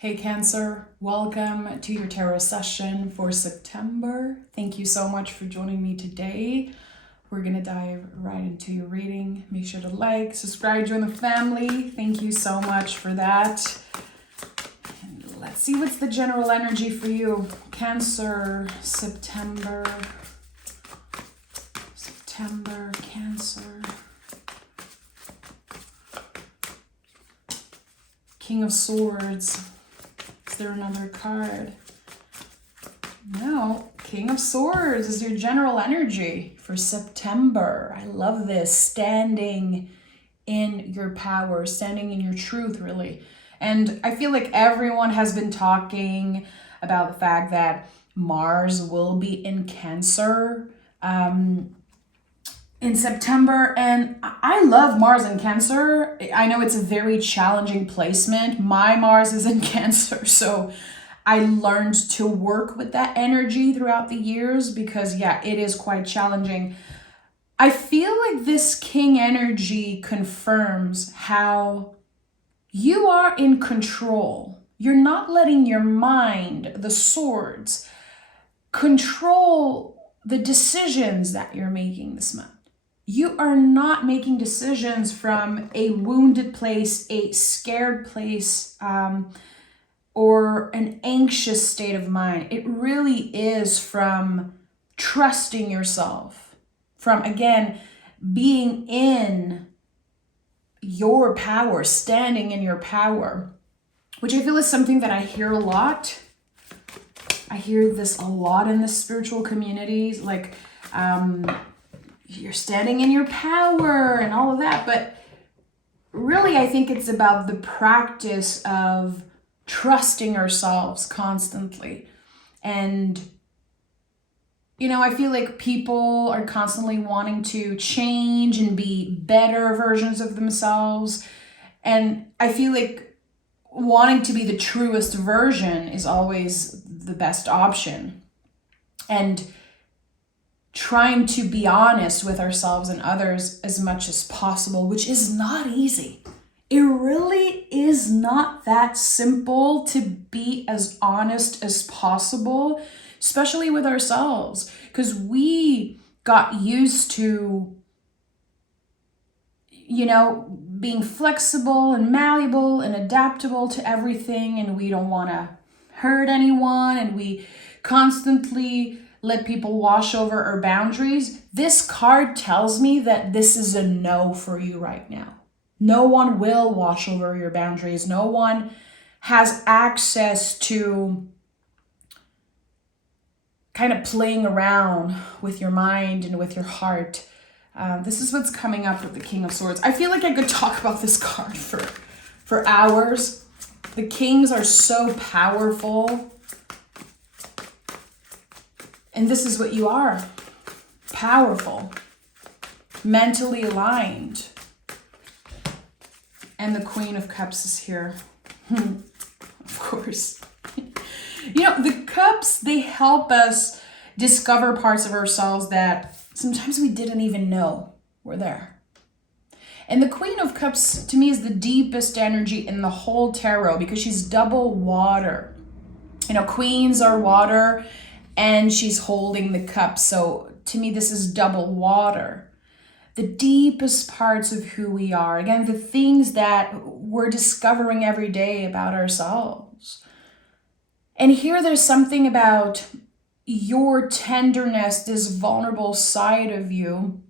Hey Cancer, welcome to your tarot session for September. Thank you so much for joining me today. We're gonna dive right into your reading. Make sure to like, subscribe, join the family. Thank you so much for that. And let's see what's the general energy for you. Cancer, September, Cancer. King of Swords. Is there another card? No. King of Swords is your general energy for September. I love this. Standing in your power, standing in your truth, really. And I feel like everyone has been talking about the fact that Mars will be in Cancer in September, and I love Mars in Cancer. I know it's a very challenging placement. My Mars is in Cancer, so I learned to work with that energy throughout the years because, yeah, it is quite challenging. I feel like this King energy confirms how you are in control. You're not letting your mind, the swords, control the decisions that you're making this month. You are not making decisions from a wounded place, a scared place, or an anxious state of mind. It really is from trusting yourself, from, again, being in your power, standing in your power, which I feel is something that I hear a lot. I hear this a lot in the spiritual communities, like, you're standing in your power and all of that. But really, I think it's about the practice of trusting ourselves constantly. And, you know, I feel like people are constantly wanting to change and be better versions of themselves. And I feel like wanting to be the truest version is always the best option. And trying to be honest with ourselves and others as much as possible, which is not easy. It really is not that simple to be as honest as possible, especially with ourselves, because we got used to, you know, being flexible and malleable and adaptable to everything, and we don't want to hurt anyone, and we constantly let people wash over our boundaries. This card tells me that this is a no for you right now. No one will wash over your boundaries. No one has access to kind of playing around with your mind and with your heart. This is what's coming up with the King of Swords. I feel like I could talk about this card for hours. The Kings are so powerful. And this is what you are. Powerful. Mentally aligned. And the Queen of Cups is here. Of course. You know, the Cups, they help us discover parts of ourselves that sometimes we didn't even know were there. And the Queen of Cups, to me, is the deepest energy in the whole tarot because she's double water. You know, queens are water, and she's holding the cup. So to me, this is double water. The deepest parts of who we are. Again, the things that we're discovering every day about ourselves. And here there's something about your tenderness, this vulnerable side of you,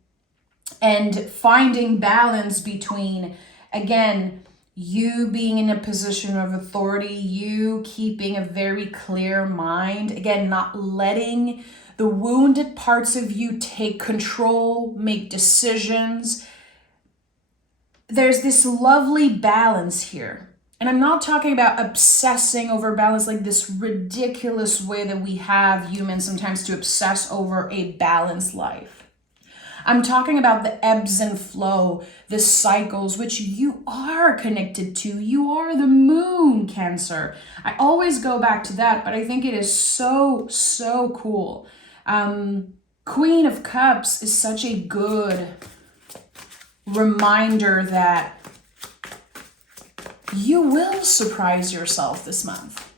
and finding balance between, again, you being in a position of authority, you keeping a very clear mind, again, not letting the wounded parts of you take control, make decisions. There's this lovely balance here. And I'm not talking about obsessing over balance, like this ridiculous way that we have humans sometimes to obsess over a balanced life. I'm talking about the ebbs and flow, the cycles, which you are connected to. You are the moon, Cancer. I always go back to that, but I think it is so, so cool. Queen of Cups is such a good reminder that you will surprise yourself this month.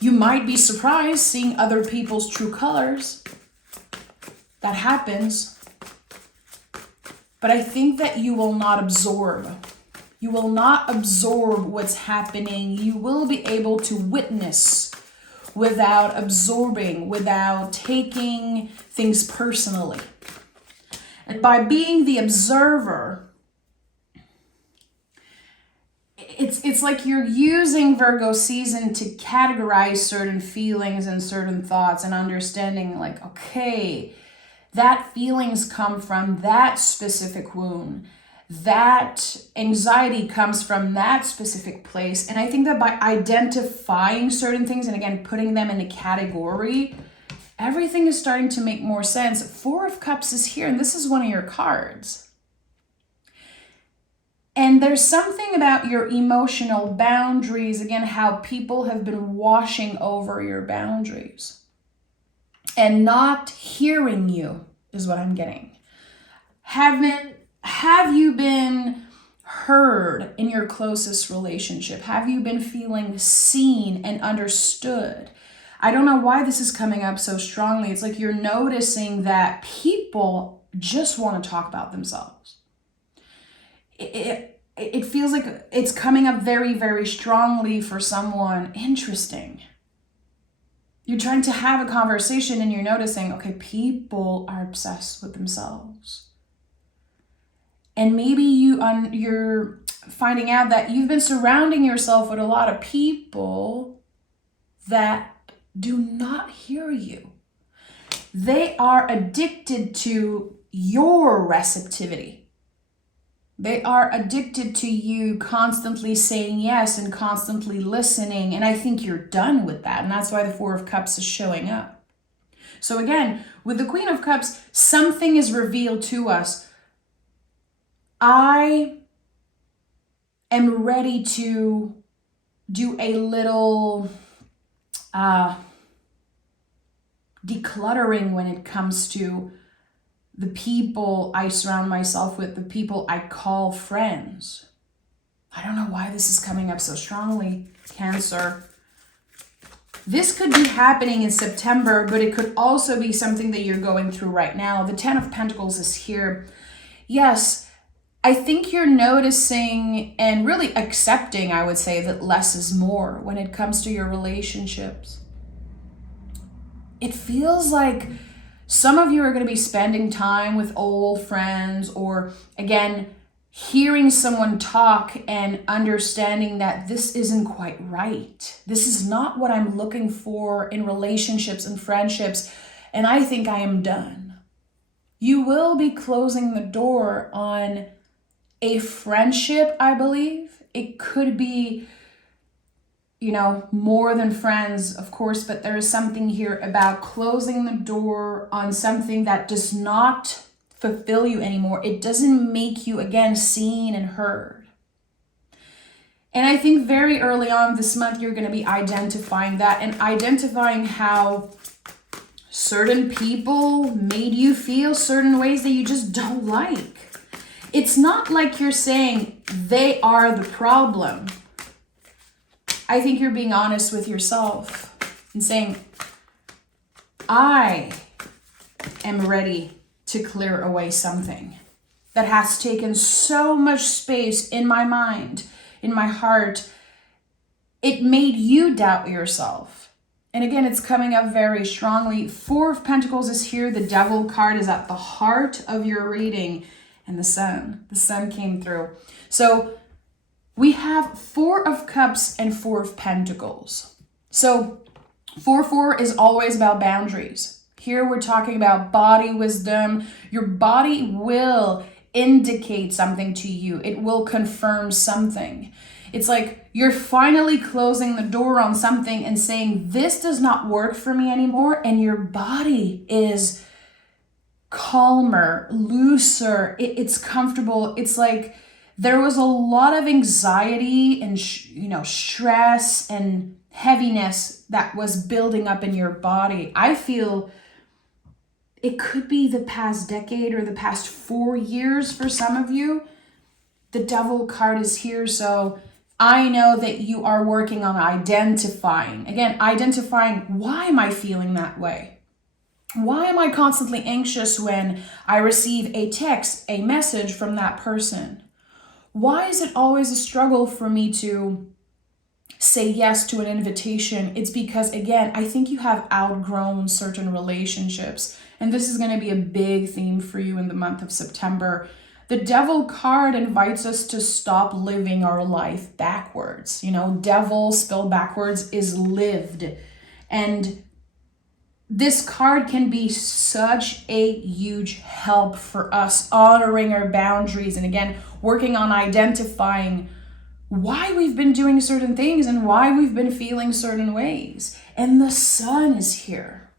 You might be surprised seeing other people's true colors. That happens. But I think that you will not absorb. You will not absorb what's happening. You will be able to witness without absorbing, without taking things personally. And by being the observer, it's like you're using Virgo season to categorize certain feelings and certain thoughts and understanding like, okay, that feelings come from that specific wound. That anxiety comes from that specific place. And I think that by identifying certain things and again, putting them in a category, everything is starting to make more sense. Four of Cups is here, and this is one of your cards. And there's something about your emotional boundaries, again, how people have been washing over your boundaries and not hearing you is what I'm getting. Have you been heard in your closest relationship? Have you been feeling seen and understood? I don't know why this is coming up so strongly. It's like you're noticing that people just want to talk about themselves. It feels like it's coming up very, very strongly for someone interesting. You're trying to have a conversation and you're noticing, okay, people are obsessed with themselves. And maybe you're finding out that you've been surrounding yourself with a lot of people that do not hear you. They are addicted to your receptivity. They are addicted to you constantly saying yes and constantly listening. And I think you're done with that. And that's why the Four of Cups is showing up. So again, with the Queen of Cups, something is revealed to us. I am ready to do a little decluttering when it comes to the people I surround myself with, the people I call friends. I don't know why this is coming up so strongly, Cancer. This could be happening in September, but it could also be something that you're going through right now. The Ten of Pentacles is here. Yes, I think you're noticing and really accepting, I would say, that less is more when it comes to your relationships. It feels like some of you are going to be spending time with old friends or, again, hearing someone talk and understanding that this isn't quite right. This is not what I'm looking for in relationships and friendships, and I think I am done. You will be closing the door on a friendship, I believe. It could be more than friends, of course, but there is something here about closing the door on something that does not fulfill you anymore. It doesn't make you, again, seen and heard. And I think very early on this month, you're going to be identifying that and identifying how certain people made you feel certain ways that you just don't like. It's not like you're saying they are the problem. I think you're being honest with yourself and saying, I am ready to clear away something that has taken so much space in my mind, in my heart. It made you doubt yourself. And again, it's coming up very strongly. Four of Pentacles is here. The Devil card is at the heart of your reading. And the Sun. The Sun came through. So we have Four of Cups and Four of Pentacles. So 4-4 is always about boundaries. Here we're talking about body wisdom. Your body will indicate something to you. It will confirm something. It's like you're finally closing the door on something and saying, this does not work for me anymore. And your body is calmer, looser. It's comfortable. It's like there was a lot of anxiety and, stress and heaviness that was building up in your body. I feel it could be the past decade or the past 4 years for some of you. the Devil card is here. So I know that you are working on identifying. Again, identifying, why am I feeling that way? Why am I constantly anxious when I receive a text, a message from that person? Why is it always a struggle for me to say yes to an invitation? It's because, again, I think you have outgrown certain relationships. And this is going to be a big theme for you in the month of September. The Devil card invites us to stop living our life backwards. You know, devil spelled backwards is lived. And this card can be such a huge help for us honoring our boundaries and, again, working on identifying why we've been doing certain things and why we've been feeling certain ways. And the Sun is here.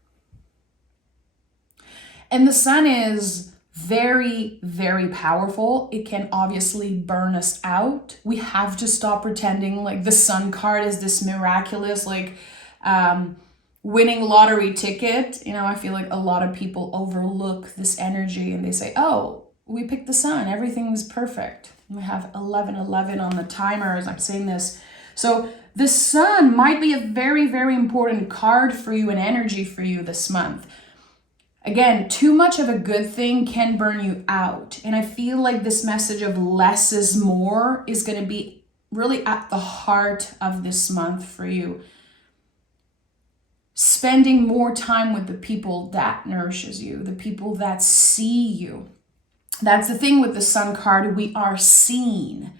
And the Sun is very, very powerful. It can obviously burn us out. We have to stop pretending like the Sun card is this miraculous, like, winning lottery ticket. You know, I feel like a lot of people overlook this energy and they say, oh, we picked the Sun, everything's perfect. We have 11:11 on the timer as I'm saying this. So the Sun might be a very, very important card for you and energy for you this month. Again, too much of a good thing can burn you out. And I feel like this message of less is more is going to be really at the heart of this month for you. Spending more time with the people that nourishes you, the people that see you. That's the thing with the Sun card. We are seen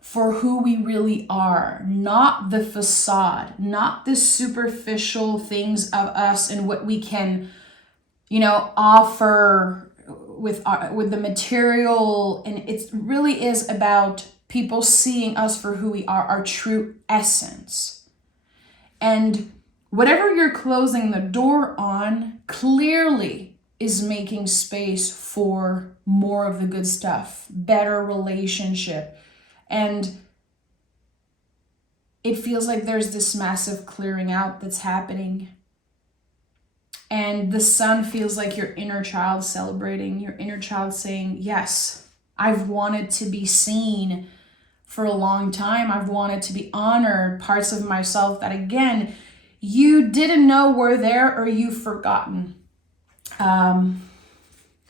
for who we really are, not the facade, not the superficial things of us and what we can, you know, offer with the material. And it really is about people seeing us for who we are, our true essence. And whatever you're closing the door on clearly is making space for more of the good stuff, better relationship. And it feels like there's this massive clearing out that's happening. And the Sun feels like your inner child celebrating, your inner child saying, yes, I've wanted to be seen for a long time. I've wanted to be honored, parts of myself that, again, you didn't know were there or you've forgotten.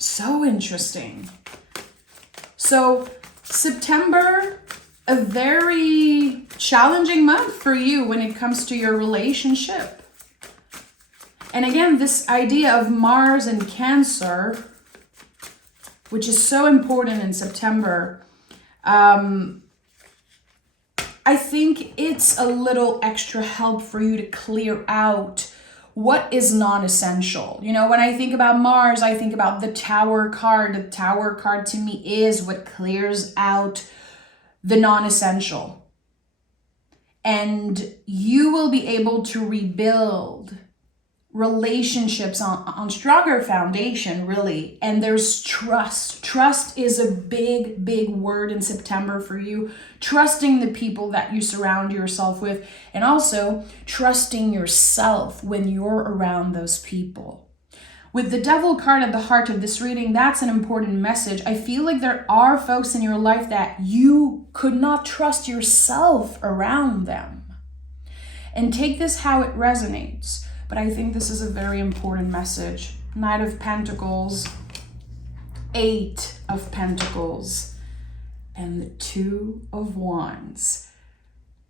So interesting. So September, a very challenging month for you when it comes to your relationship. And again, this idea of Mars and Cancer, which is so important in September, I think it's a little extra help for you to clear out what is non-essential. You know, when I think about Mars, I think about the Tower card. The Tower card to me is what clears out the non-essential. And you will be able to rebuild relationships on stronger foundation, really. And there's trust. Trust is a big, big word in September for you. Trusting the people that you surround yourself with, and also trusting yourself when you're around those people. With the Devil card at the heart of this reading, that's an important message. I feel like there are folks in your life that you could not trust yourself around them. And take this how it resonates. But I think this is a very important message. Knight of Pentacles, Eight of Pentacles, and the Two of Wands.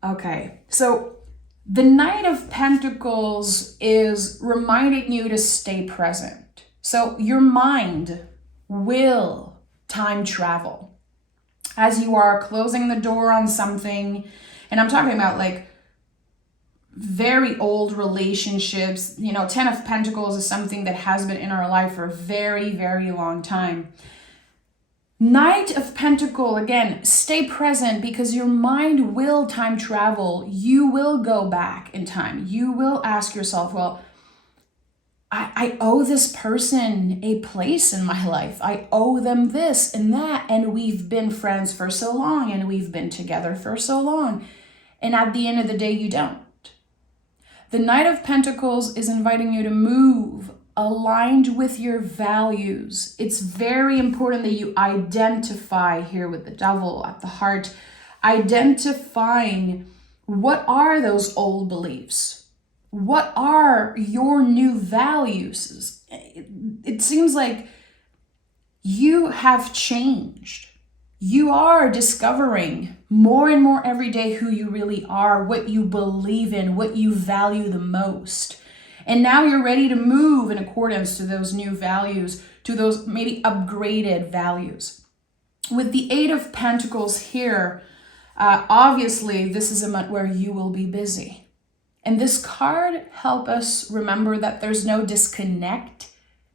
Okay, so the Knight of Pentacles is reminding you to stay present. So your mind will time travel as you are closing the door on something. And I'm talking about like very old relationships. You know, 10 of Pentacles is something that has been in our life for a very, very long time. Knight of Pentacle, again, stay present because your mind will time travel. You will go back in time. You will ask yourself, well, I owe this person a place in my life. I owe them this and that. And we've been friends for so long and we've been together for so long. And at the end of the day, you don't. The Knight of Pentacles is inviting you to move aligned with your values. It's very important that you identify here with the devil at the heart, identifying what are those old beliefs? What are your new values? It seems like you have changed. You are discovering more and more every day who you really are, what you believe in, what you value the most. And now you're ready to move in accordance to those new values, to those maybe upgraded values. With the Eight of Pentacles here, obviously this is a month where you will be busy. And this card helps us remember that there's no disconnect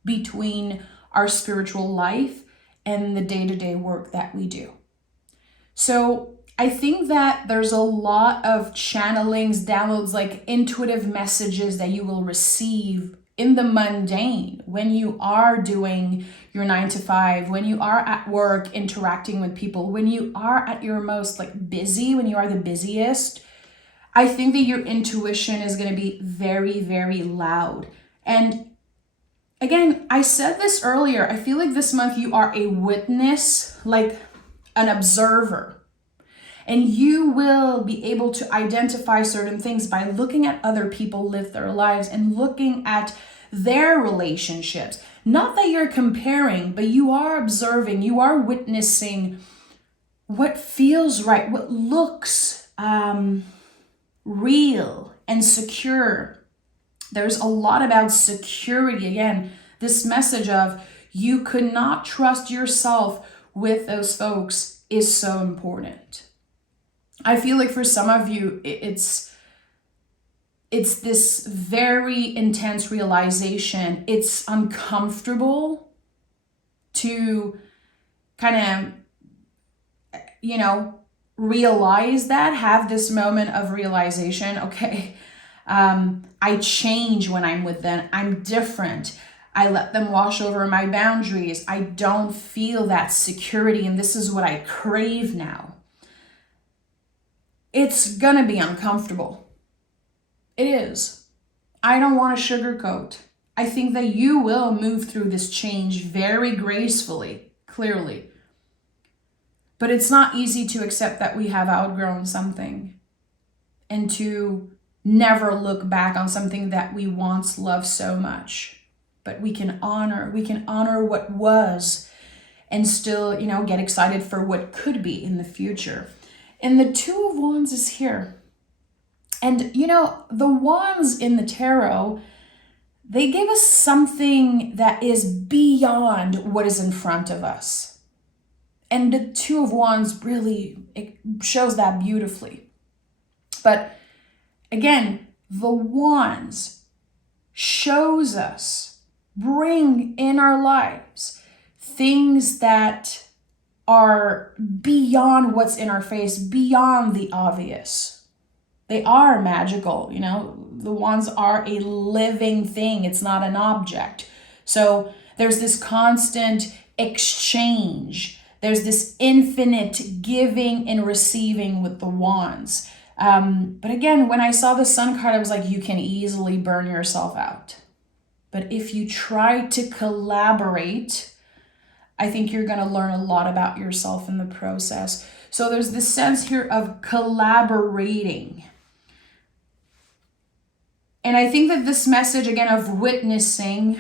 between our spiritual life and the day-to-day work that we do. So I think that there's a lot of channelings, downloads, like intuitive messages that you will receive in the mundane when you are doing your 9 to 5, when you are at work interacting with people, when you are at your most like busy, when you are the busiest. I think that your intuition is going to be very, very loud. And again, I said this earlier, I feel like this month you are a witness, like an observer. And you will be able to identify certain things by looking at other people live their lives and looking at their relationships. Not that you're comparing, but you are observing, you are witnessing what feels right, what looks real and secure. There's a lot about security. Again, this message of you could not trust yourself with those folks is so important. I feel like for some of you, it's this very intense realization. It's uncomfortable to kind of, realize that, have this moment of realization. Okay, I change when I'm with them. I'm different. I let them wash over my boundaries. I don't feel that security, and this is what I crave now. It's gonna be uncomfortable. It is. I don't want to sugarcoat. I think that you will move through this change very gracefully, clearly. But it's not easy to accept that we have outgrown something and to never look back on something that we once loved so much. But we can honor what was and still, get excited for what could be in the future. And the Two of Wands is here. And, the wands in the tarot, they give us something that is beyond what is in front of us. And the Two of Wands really, it shows that beautifully. But again, the wands shows us, bring in our lives things that are beyond what's in our face, beyond the obvious. They are magical, the wands are a living thing. It's not an object. So there's this constant exchange. There's this infinite giving and receiving with the wands. But again, when I saw the Sun card, I was like, you can easily burn yourself out. But if you try to collaborate, I think you're going to learn a lot about yourself in the process. So there's this sense here of collaborating. And I think that this message, again, of witnessing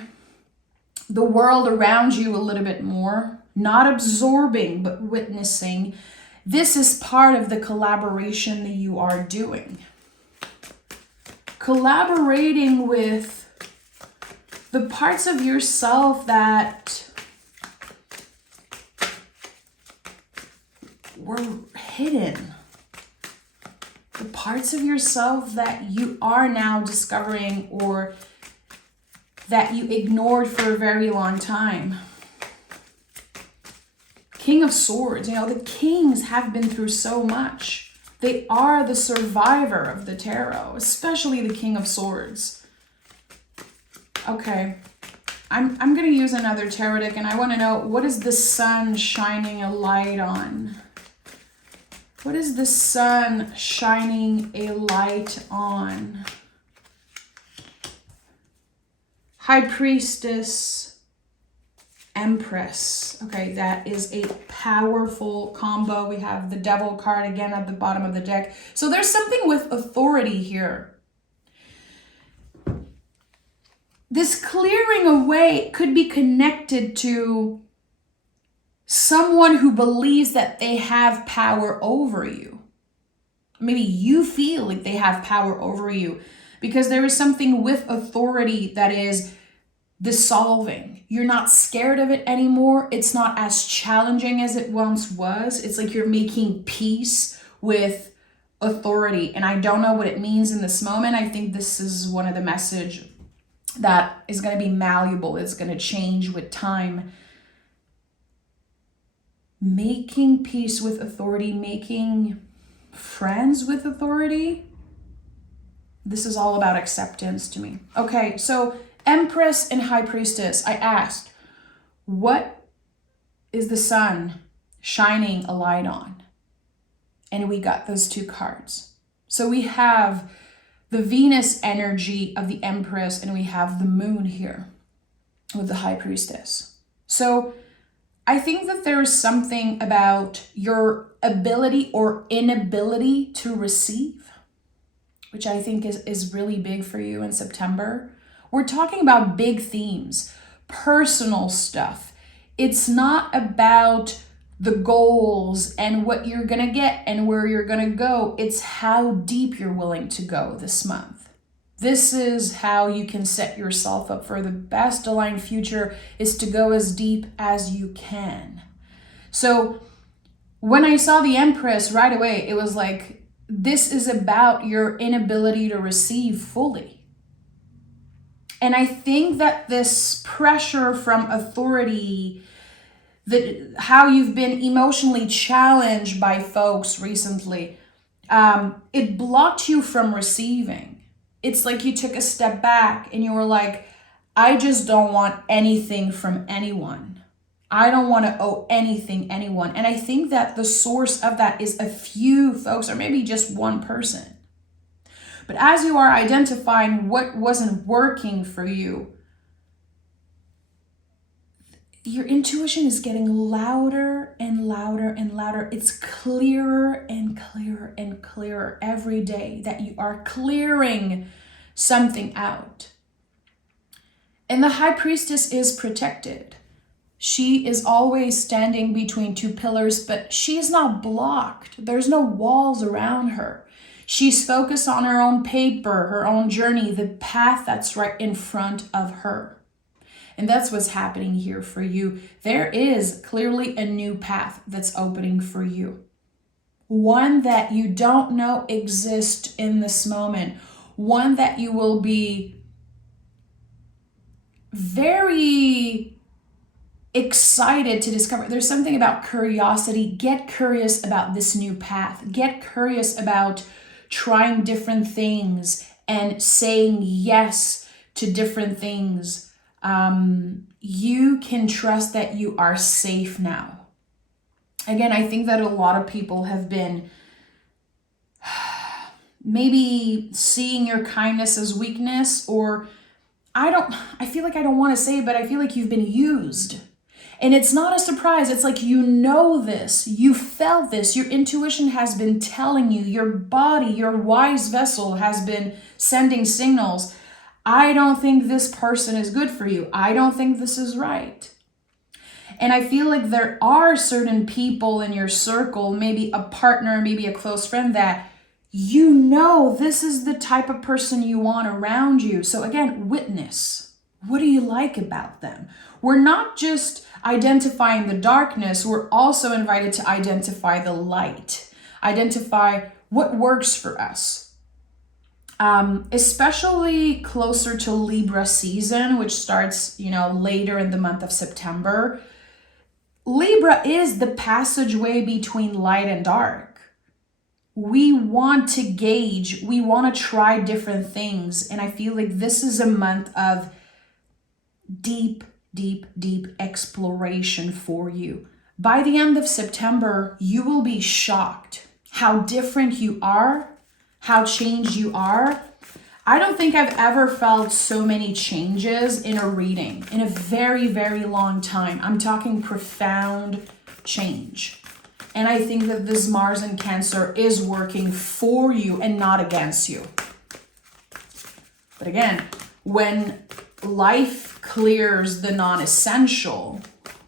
the world around you a little bit more, not absorbing, but witnessing, this is part of the collaboration that you are doing. Collaborating with the parts of yourself that were hidden. The parts of yourself that you are now discovering or that you ignored for a very long time. King of Swords, the kings have been through so much. They are the survivor of the tarot, especially the King of Swords. Okay, I'm going to use another tarot deck, and I want to know, what is the sun shining a light on? What is the sun shining a light on? High Priestess, Empress. Okay, that is a powerful combo. We have the Devil card again at the bottom of the deck. So there's something with authority here. This clearing away could be connected to someone who believes that they have power over you. Maybe you feel like they have power over you because there is something with authority that is dissolving. You're not scared of it anymore. It's not as challenging as it once was. It's like you're making peace with authority. And I don't know what it means in this moment. I think this is one of the message that is going to be malleable. It's going to change with time. Making peace with authority, making friends with authority. This is all about acceptance to me. Okay, so Empress and High Priestess. I asked, what is the sun shining a light on? And we got those two cards. So we have the Venus energy of the Empress and we have the moon here with the High Priestess. So I think that there is something about your ability or inability to receive, which I think is really big for you in September. We're talking about big themes, personal stuff. It's not about the goals and what you're going to get and where you're going to go. It's how deep you're willing to go this month. This is how you can set yourself up for the best aligned future, is to go as deep as you can. So when I saw the Empress right away, it was like, this is about your inability to receive fully. And I think that this pressure from authority, that how you've been emotionally challenged by folks recently, it blocked you from receiving. It's like you took a step back and you were like, I just don't want anything from anyone. I don't want to owe anything anyone. And I think that the source of that is a few folks, or maybe just one person. But as you are identifying what wasn't working for you, your intuition is getting louder and louder and louder. It's clearer and clearer and clearer every day that you are clearing something out. And the High Priestess is protected. She is always standing between two pillars, but she is not blocked. There's no walls around her. She's focused on her own paper, her own journey, the path that's right in front of her. And that's what's happening here for you. There is clearly a new path that's opening for you. One that you don't know exists in this moment. One that you will be very excited to discover. There's something about curiosity. Get curious about this new path. Get curious about trying different things and saying yes to different things. You can trust that you are safe now. Again, I think that a lot of people have been maybe seeing your kindness as weakness, or I feel like I don't want to say it, but I feel like you've been used. And it's not a surprise. It's like, you know this, you felt this, your intuition has been telling you, your body, your wise vessel has been sending signals. I don't think this person is good for you. I don't think this is right. And I feel like there are certain people in your circle, maybe a partner, maybe a close friend, that you know this is the type of person you want around you. So again, witness. What do you like about them? We're not just identifying the darkness, we're also invited to identify the light. Identify what works for us. Especially closer to Libra season, which starts, later in the month of September. Libra is the passageway between light and dark. We want to gauge, we want to try different things. And I feel like this is a month of deep, deep, deep exploration for you. By the end of September, you will be shocked how different you are, how changed you are. I don't think I've ever felt so many changes in a reading in a very, very long time. I'm talking profound change. And I think that this Mars in Cancer is working for you and not against you. But again, when life clears the non-essential,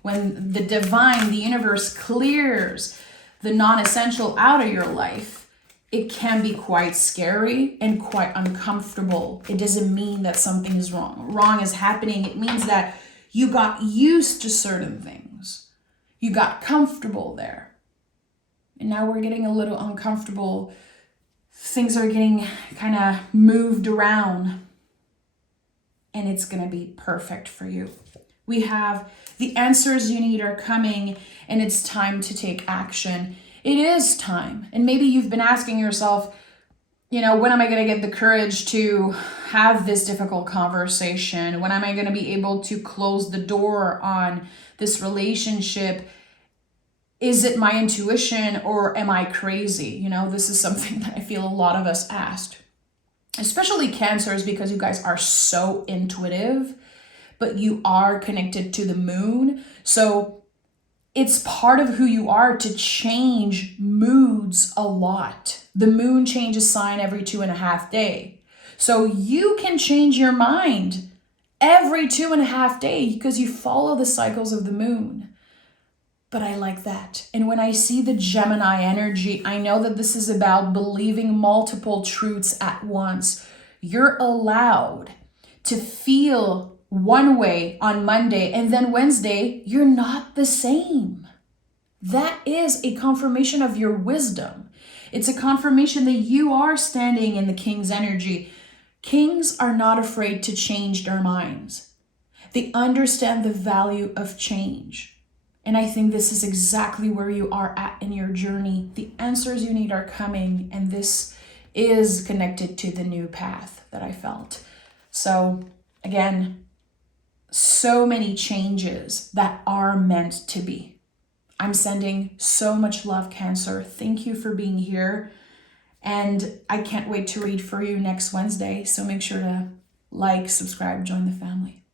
when the divine, the universe clears the non-essential out of your life, it can be quite scary and quite uncomfortable. It doesn't mean that something is wrong. Wrong is happening. It means that you got used to certain things. You got comfortable there. And now we're getting a little uncomfortable. Things are getting kind of moved around. And it's going to be perfect for you. We have the answers you need are coming, and it's time to take action. It is time. And maybe you've been asking yourself, when am I going to get the courage to have this difficult conversation? When am I going to be able to close the door on this relationship? Is it my intuition or am I crazy? This is something that I feel a lot of us asked, especially Cancers, because you guys are so intuitive, but you are connected to the moon. So it's part of who you are to change moods a lot. The moon changes sign every 2.5 days. So you can change your mind every 2.5 days because you follow the cycles of the moon. But I like that. And when I see the Gemini energy, I know that this is about believing multiple truths at once. You're allowed to feel one way on Monday, and then Wednesday, you're not the same. That is a confirmation of your wisdom. It's a confirmation that you are standing in the King's energy. Kings are not afraid to change their minds. They understand the value of change. And I think this is exactly where you are at in your journey. The answers you need are coming, and this is connected to the new path that I felt. So again, so many changes that are meant to be. I'm sending so much love, Cancer. Thank you for being here. And I can't wait to read for you next Wednesday. So make sure to like, subscribe, join the family.